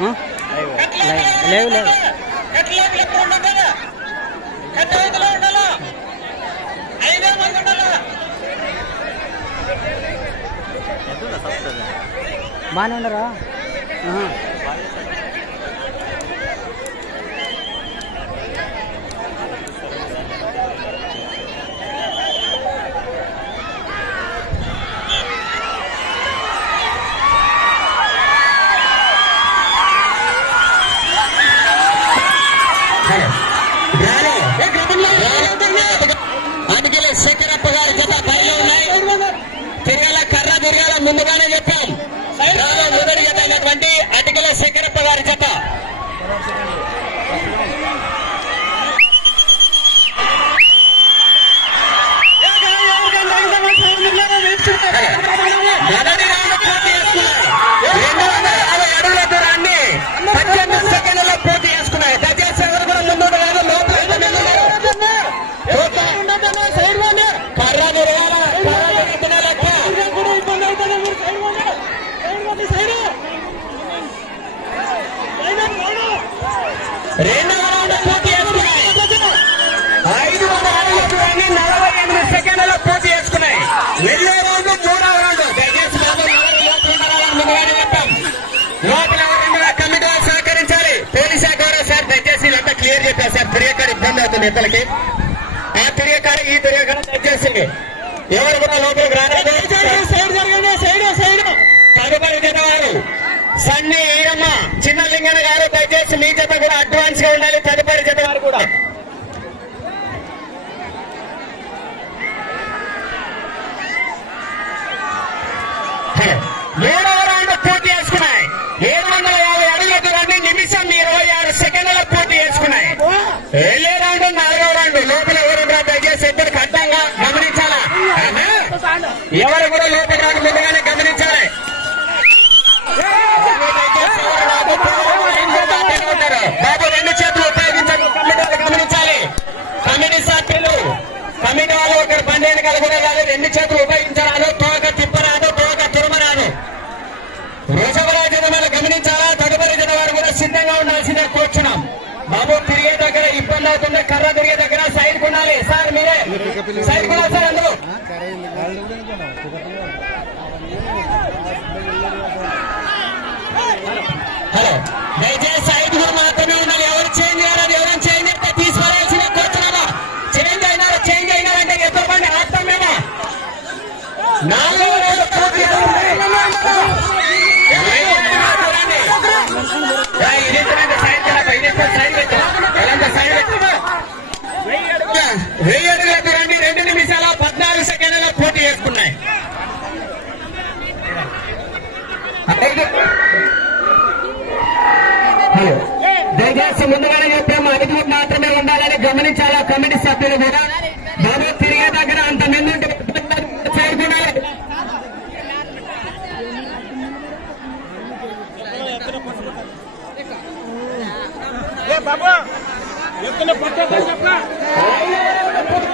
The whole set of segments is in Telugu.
లేవు లేవు బాగానే ఉండరా అందుకే శేఖరప్ప గారి జత పైలో ఉన్నాయి. తిరగాల కర్ర తిరగాల ముందుగానే చెప్పాం. మొదటి జత అయినటువంటి అటికల శేఖరప్ప గారి జత మొదటి రౌండ్ పూర్తి చేసుకున్నాయి. 250 అడుగుల దూరాన్ని 18 సెకండ్లలో పూర్తి చేసుకున్నాయి. దయచేసి ఎవరు కూడా ముందు కాదు, లోపల కర్ర తిరగాల రెండవ రౌండ్ పూర్తి చేసుకున్నాయి. 500 అడుగుల దూరాన్ని 48 సెకండ్లలో పూర్తి చేసుకున్నాయి. వెళ్ళే రౌండ్ మూడవ రౌండ్. దయచేసి ముందుగానే చెప్పాం. లోపల ఎవరైనా కమిటీ వాళ్ళు సహకరించాలి. పోలీస్ శాఖ వారు సార్ దయచేసి ఇదంతా క్లియర్ చెప్పారు సార్. తిరిగేకాడ ఇబ్బంది అవుతుంది ఇతరులకి. ఆ తిరిగేకాడ ఈ తిరిగేకాడ దయచేసి ఎవరు కూడా లోపలికి రాలేదు. తదుపరి జత వారు సన్ని ఈరమ్మ చిన్న లింగన గారు దయచేసి మీ జత కూడా అడ్వాన్స్ గా ఉండాలి. తదుపరి జత వారు కూడా మూడవ రౌండ్ పూర్తి చేసుకున్నాయి. 750 అడుగుల దూరాన్ని నిమిషం 26 సెకండ్ల పూర్తి చేసుకున్నాయి. వెళ్ళే రౌండ్ నాలుగవ రౌండ్. లోపల ఎవరు దయచేసి ఇద్దరికి అడ్డంగా గమనించాలా. ఎవరు కూడా లోపల రాక ముందుగానే గమనించాలి. బాబు రెండు చేతులు ఉపయోగించాలి. కమిటీ గమనించాలి. కమిటీ సభ్యులు కమిటీ వాళ్ళు ఒకరు బండి వెనకాల కూడా కాదు, రెండు చేతులు ఉపయోగించరాదు. తోక తిప్పరాదు, తోక తురమరాదు. వృషభరాజు మీద గమనించాలా. తదుపరి జన వారు కూడా సిద్ధంగా ఉండాల్సిందే కూర్చున్నాం. బాబు తిరిగే దగ్గర ఇబ్బంది అవుతుంది. కర్ర తిరిగే దగ్గర సైడ్ ఉండాలి. సార్ మీరే సైడ్ ఉండాలి సార్. అందరూ హలో దయచేసి సైడ్ కూడా మాత్రమే ఉండాలి. ఎవరు చేంజ్ చేయాలి, ఎవరైనా చేంజ్ అయితే తీసుకోవాల్సిందే కూర్చున్నామా. చేంజ్ అయినారంటే ఎప్పుడు పండి ఆడతాం మేము. నాలుగో రోజు పూర్తి వెయ్యి అడుగుల దూరాన్ని 2 నిమిషాల 14 సెకండ్లలో పూర్తి చేసుకున్నాయి. దయచేసి ముందుగానే చెప్పాము 5 మాత్రమే ఉండాలని గమనించాలా. కమిటీ సభ్యులు కూడా బాబు తిరిగే దగ్గర అంత మంది చేరుకున్నారు.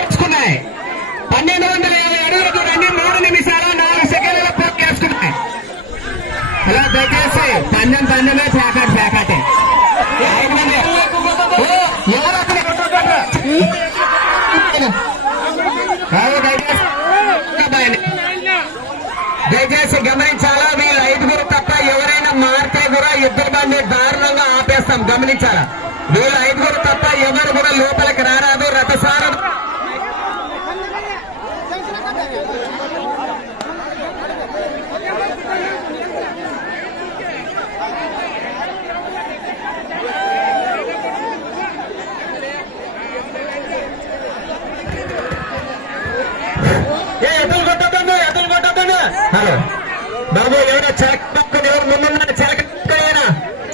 చేసుకున్నాయి. 1250 అడుగుల దూరాన్ని 3 నిమిషాల 4 సెకండ్లలో పూర్తి చేసుకున్నాయి. అలా దయచేసి పందెమే ప్యాకాటే దయచేసి గమనించాలా. వీళ్ళు 5 తప్ప ఎవరైనా మారితే కూడా ఇద్దరు మంది దారుణంగా ఆపేస్తాం. గమనించాలా. వీళ్ళు 5 తప్ప ఎవరు కూడా లోపలికి రారాదు. రథసారం హలో బాబు ఎవరో చెలకని ఎవరు ముందున్నారు చెలకైనా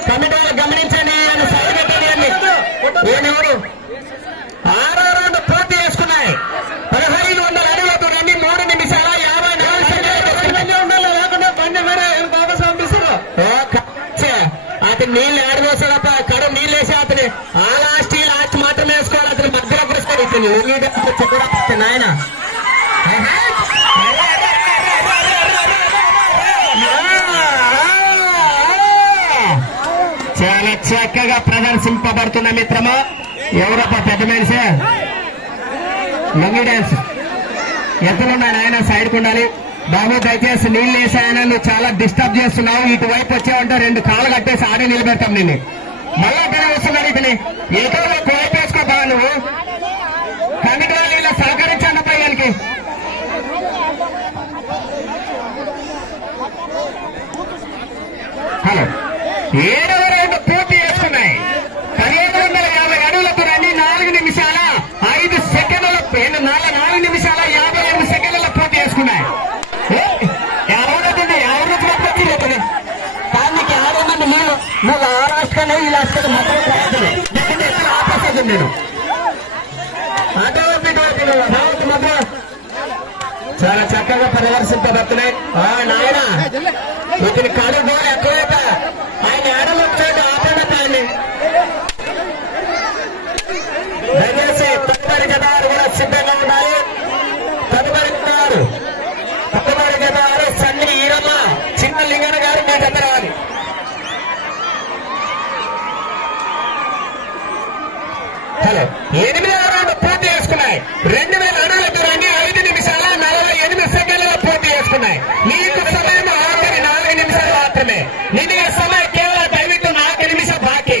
కమిటీ వాళ్ళు గమనించండి. ఎవరు 6వ రౌండ్ పూర్తి చేసుకున్నాయి. 1500 అడుగుల దూరాన్ని 3 నిమిషాల 54 సెకండ్లు ఉండాలి. లేకుండా బండి మేరే బాబా పంపిస్తారు. అతను నీళ్ళు ఏడవేసాడప్ప కడు నీళ్ళు వేసి అతని ఆ లాస్ట్ మాత్రమే వేసుకోవాలి. అతను మధ్యలో పురస్కరిస్తుంది నాయన. చక్కగా ప్రదర్శింపబడుతున్న మిత్రమా. ఎవరప్ప పెద్ద మనిషి లంగి డాన్స్ ఎత్తులున్నాడు ఆయన సైడ్కి ఉండాలి. బాబు దయచేసి నీళ్ళు వేసి ఆయన నువ్వు చాలా డిస్టర్బ్ చేస్తున్నావు. ఇటువైపు వచ్చావంటే 2 కాళ్ళు కట్టేసి ఆడే నిలబెడతాం నిన్ను. మళ్ళా అక్కడ వస్తున్నాడు ఇతని ఏదో కోపేసుకో వేసుకోబా నువ్వు. కమిటీ వాళ్ళు ఇలా సహకరించండి పైకి. హలో 7వ రౌండ్ పూర్తి చేసుకున్నాయి. 1750 అడుగుల దూరాన్ని 4 నిమిషాల 5 సెకండ్ల 4 నిమిషాల 57 సెకండ్ల పూర్తి చేసుకున్నాయి. ఎవరుంది దానికి ఆడుందండి. నేను నువ్వు ఆ రాష్ట్రాన్ని ఈ రాష్ట్రాన్ని మొత్తం ఆపేసేది నేను అటువంటి మాత్రం చాలా చక్కగా ప్రదర్శింపబడుతున్నాయి. నాయన ఇతని కాలు గోడ ఎక్కువ ఆయన ఆడలు వచ్చాడు ఆపండి. దయచేసి తదుపరి జతారు కూడా సిద్ధంగా ఉండాలి. తదుపరి జతారు సన్ని ఈరమ్మ చిన్న లింగన గారు మీ జత రావాలి. హలో 8వ రౌండ్ పూర్తి చేసుకున్నాయి. 2000 అడుగుల దూరాన్ని 5 నిమిషాల 48 సెకండ్లలో పూర్తి చేసుకున్నాయి. నీకు సమయం ఆఖరి 4 నిమిషాలు మాత్రమే. నిన్న సమయం కేవలం దయవిಟ್ಟು 4 నిమిషం బాకీ.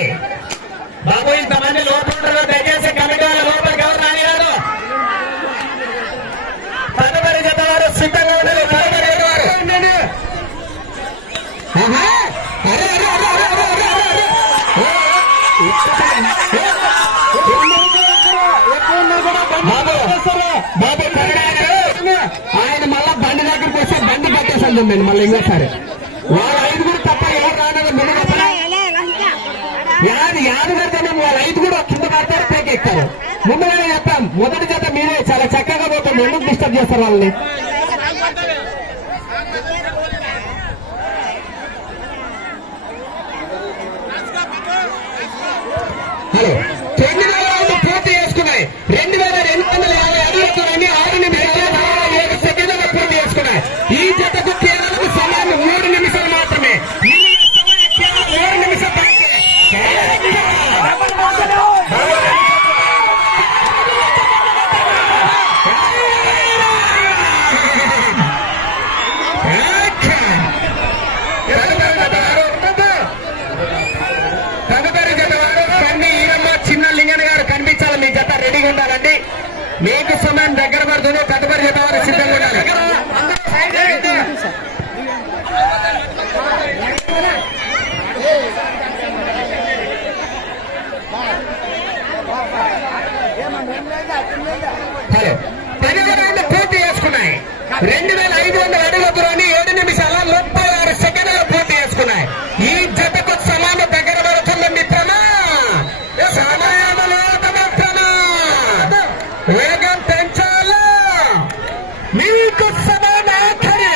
బాబు ఇంతమంది లోపల దయచేసి కమిటీ వాళ్ళ లోపలికి ఎవరు రానివారు. తదుపరి జత వారు సిద్ధంగా ఉండాలి. తదుపరి జత వారు బాబు ఆయన మళ్ళా బండి దగ్గరికి వస్తే బండి కట్టేసాను నేను మళ్ళీ ఇంకోసారి. వాళ్ళ 5 తప్ప ఎవరు రానది ముందు చెప్పరా. యాదగిరితోనే వాళ్ళ 5 కింద పడతారు పైకి ఎక్కుతారు. ముందుగానే చెప్తాం మొదటి జత మీరే చాలా చక్కగా పోతాం. ఎందుకు డిస్టర్బ్ చేస్తారు వాళ్ళని. హలో 9వ రౌండ్ పూర్తి చేసుకున్నాయి. 2250 అడుగుల దూరాన్ని 6 నిమిషాల 47 సెకండ్లలో పూర్తి చేసుకున్నాయి. ఈ జతకు కేవలం సమయం 3 నిమిషాలు మాత్రమే. కేవలం 3 నిమిషాలు బాకీ. తదుపరి జత వారు సన్ని ఈరమ్మ చిన్న లింగన గారు కనిపించాలి. మీ జత రెడీగా ఉండాలండి. మీకు సమయం దగ్గర పడుతుంది. తదుపరి జత వారు సిద్ధంగా ఉండాలి. హలో 10వ రౌండ్ పూర్తి చేసుకున్నాయి. 2500 అడుగుల దూరాన్ని 7 నిమిషాల 36 సెకండ్లలో పూర్తి చేసుకున్నాయి. ఈ జతకు సమానం దగ్గర పడుతుంది మిత్రమా. సమయాలు మిత్రమా వేగం పెంచాలా. మీకు సమయం ఆఖరి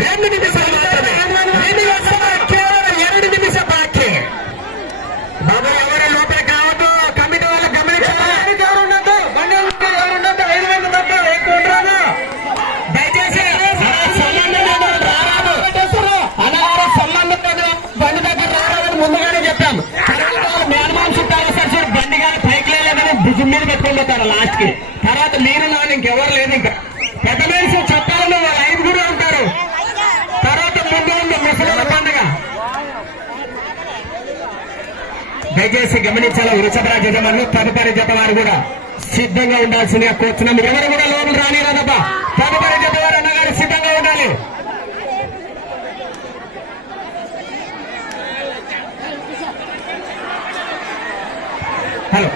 2 నిమిషాలు మాత్రమే. కేవలం 2 నిమిషం బాకీ. బాబు ఎవరు లోపలికి రావద్దు. కమిటీ వాళ్ళు గమనించాలి. ఎవరుండదు బండి ఎవరుండదు 5 మంది ఎక్కువ ఉంటారు. దయచేసి అనారు సంబంధం బండి దగ్గర రావాలని ముందుగానే చెప్పాం. మేనమాన్ చుట్టాలు సార్ బండి కానీ పైకి లేదని భుజం మీద పెట్టుకొని పోతారు లాస్ట్ కి. తర్వాత మీరు నాన్న ఇంకెవరు లేదు. ఇంకా పెద్ద మనిషి చుట్టాలను వాళ్ళు 5 ఉంటారు. తర్వాత ముందు ఉంది ముసలి పండుగ. దయచేసి గమనించాల వృషభరాజ యజమానులు. తదుపరి జత వారు కూడా సిద్ధంగా ఉండాల్సిందిగా కోరుతున్నాం. ఎవరు కూడా లోపల రానిరాదబ్బా. తదుపరి జత వారు అన్నగారు సిద్ధంగా ఉండాలి. హలో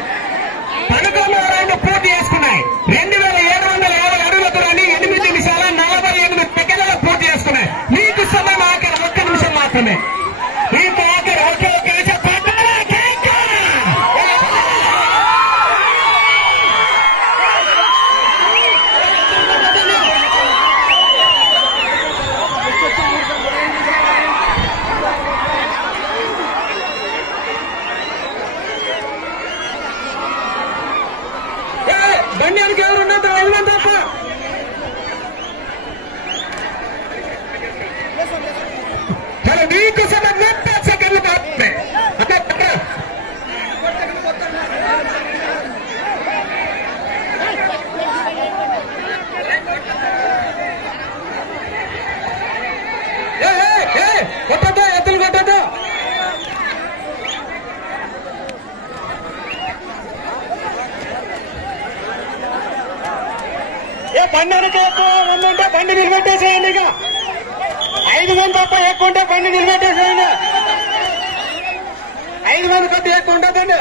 11వ రౌండ్ పూర్తి చేసుకున్నాయి. 2750 అడుగుల దూరాన్ని 8 నిమిషాల 48 సెకండ్లలో పూర్తి చేసుకున్నాయి. మీకు సమయం ఆఖరి 1 నిమిషం మాత్రమే. మీకు ఆఖరి ఒకే ఒక నిమిషం. బండి అడిగి ఎవరు ఉన్నట్టు 5 మంది తప్ప. హలో మీకు బండి వెనక ఎక్కువ మంది ఉంటే బండి నిలబెట్టేసేయండి. ఇక 5 మంది తప్ప ఎక్కువ ఉంటే బండి నిలబెట్టేసేయండి. 5 మంది కొద్ది ఎక్కువ ఉండదండి.